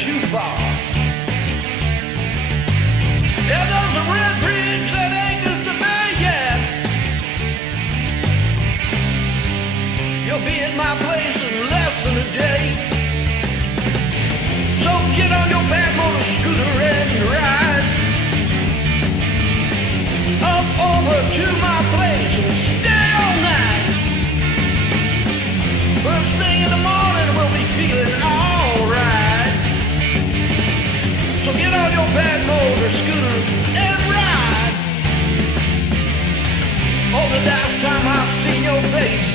too far. Yeah, there's a red bridge that anchors the bay, yeah. You'll be at my place in less than a day. So get on your bad motor scooter and ride up over to my place and stay all night. First thing in the morning we'll be feeling alright. So get on your bad motor scooter and ride. Oh, the last time I've seen your face,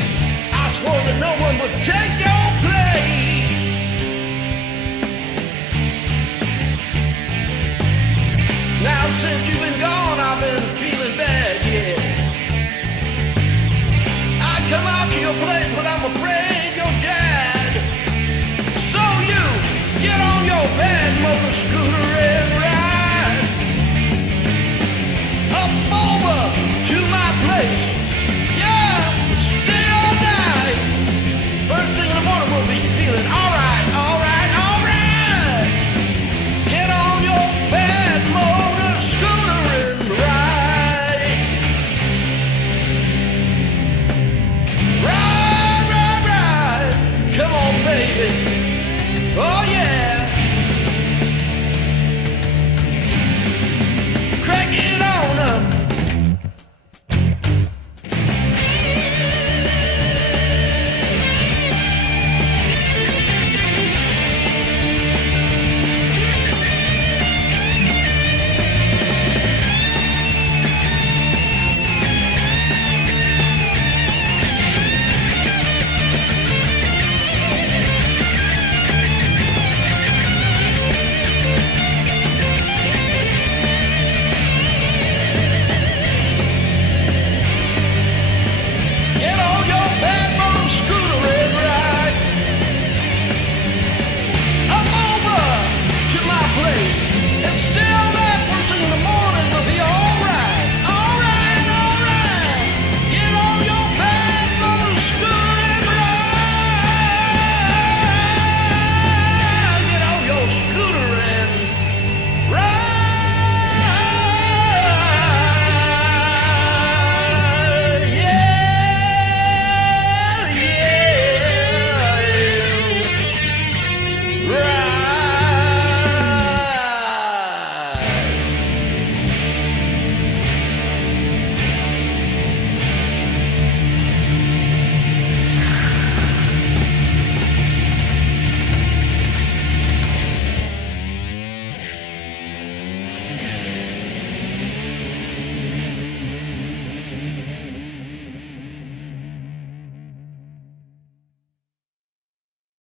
I swore that no one would take your place. Now since you've been gone, I've been feeling bad, yeah. I come out to your place, but I'm afraid you're dead. So you get on your bad motor scooter and ride up over to my place.